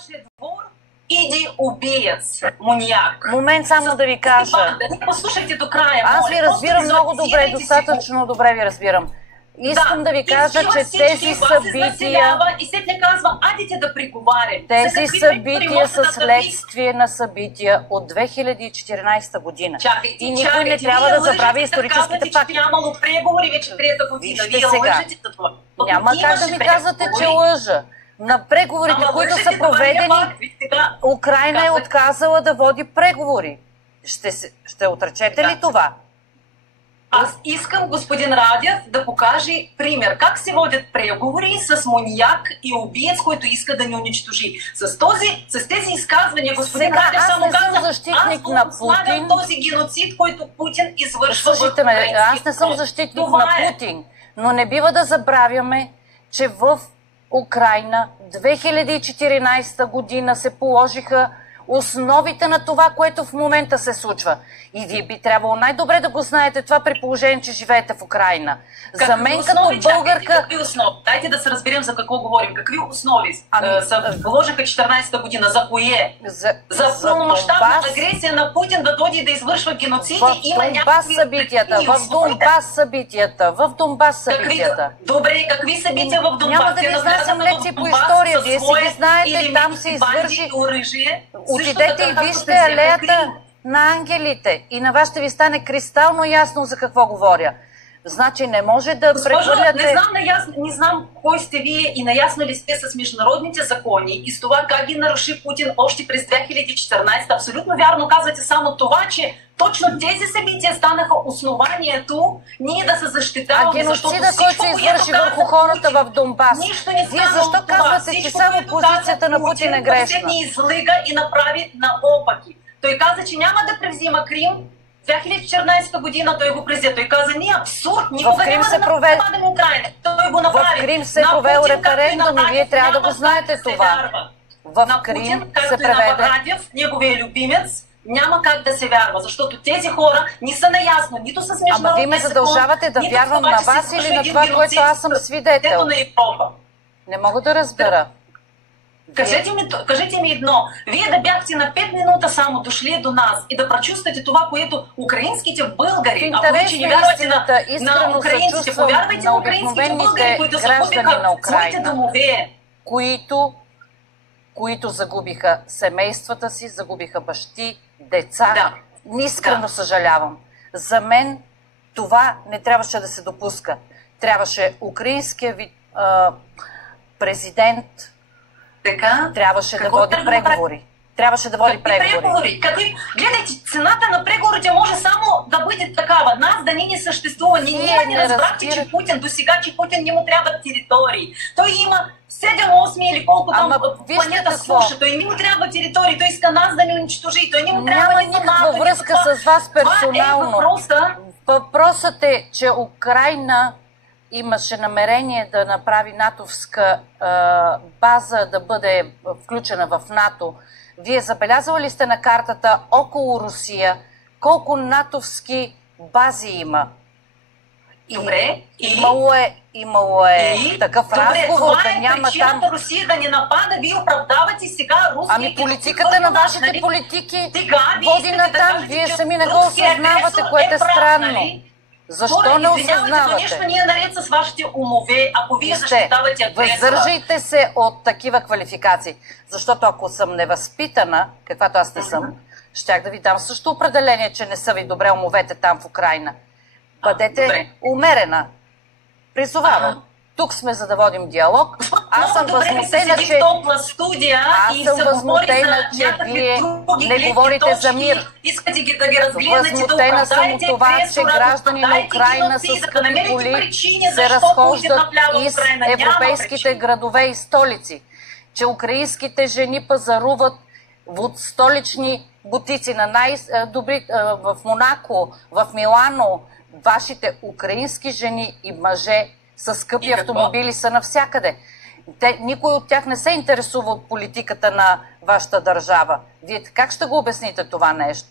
вашия двор иди убиец, маньяк. Момент само да ви кажа. Не послушайте до края. Аз ви разбирам много добре, достатъчно добре ви разбирам. Искам да ви кажа, че тези събития... И след не казва, адите да приговаря. Тези събития са следствие на събития от 2014 година. И никой не трябва да забравя историческите факти. Нямало преговори вече трета година. Вижте сега. Няма как да ми казвате, че лъжа. На преговорите, които са проведени, Украйна е отказала да води преговори. Ще отречете ли това? Аз искам господин Радев да покаже пример как се водят преговори с маньяк и убиец, който иска да ни унищожи. С тези изказвания господин Радев само каза, защитник на Путин. Този геноцид, който Путин извършва. Слушайте ме, аз не съм защитник на Путин, но не бива да забравяме, че в Украйна 2014 година се положиха основите на това, което в момента се случва. И вие би трябвало най-добре да го знаете това при положение, че живеете в Украйна. За мен като българка... Какви основи? Дайте да се разберем за какво говорим. Какви основи се положиха 14-та година? За кое? За пълномащабна агресия на Путин да дойде да извършва геноциди. В Донбас събитията. Добре, какви събития в Донбас? Няма да ви изнасям лекции по история. Вие си ги знаете, там се извърши... Отидете и вижте алеята на ангелите и на вас ще ви стане кристално ясно за какво говоря. Значи не може да прехвърляте... Не знам кой сте вие и наясно ли сте с международните закони и с това как ги наруши Путин още през 2014. Абсолютно вярно казвате само това, че точно тези събития станаха основанието ние да се защитаваме. А геноцида, който се извърши върху хората в Донбас. Вие защо казвате, че само позицията на Путин е грешна? Ни излига и направи наопаки. Той каза, че няма да превзима Крим. 2014 година той го превзе. Той каза, ние абсурд, никога няма да нападем Украйна. Той го направи. В Крим се провел референдум и вие трябва да го знаете това. В Крим се преведе. Неговия любимец, няма как да се вярва, защото тези хора не са наясно, нито с международния закон. Ама вие ме задължавате да вярвам на вас или на това, което аз съм свидетел? Не мога да разбера. Кажете ми едно. Вие да бяхте на 5 минута само дошли до нас и да прочувствате това, което украинските българи, ако вече не вярвате на украинците, повярвайте на украинските българи, които загубиха своите домове. Които загубиха семействата си, загубиха бащи, деца. Да. Искрено съжалявам. За мен това не трябваше да се допуска. Трябваше украинския президент трябваше да води преговори. Трябваше да води преговори. Гледайте, цената на преговорите може само да бъде такава. Нас да не съществува. Ние не разбрахте, че Путин, до сега, че Путин не му трябват територии. Той има 7-8 или колко там планета слуша. Той не му трябва територии. Той иска нас да ни унищожи. Той не му трябва никаква връзка с вас персонално. Въпросът е, че Украйна имаше намерение да направи натовска база, да бъде включена в НАТО. Вие забелязали ли сте на картата около Русия колко натовски бази има? Добре. Имало е такъв разговор, да няма там... Русия да не напада, вие оправдавате сега руските... Ами политиката на вашите политики води натам. Вие сами не го осъзнавате, което е странно. Защо не осъзнавате? Нещо не е наред с вашите умове, ако вие защитавате агресора. Въздържайте се от такива квалификации. Защото ако съм невъзпитана, каквато аз не съм, щях да ви дам също определение, че не са ви добре умовете там в Украйна. Бъдете умерена. Призовавам. Тук сме за да водим диалог. Аз съм възмутена, че вие не говорите за мир. Възмутена съм от това, че граждани на Украйна с скъпи коли се разхождат из европейските градове и столици. Че украинските жени пазаруват в столични бутици на най-добри в Монако, в Милано. Вашите украински жени и мъже с скъпи автомобили са навсякъде. Никой от тях не се интересува от политиката на вашата държава. Вие как ще го обясните това нещо?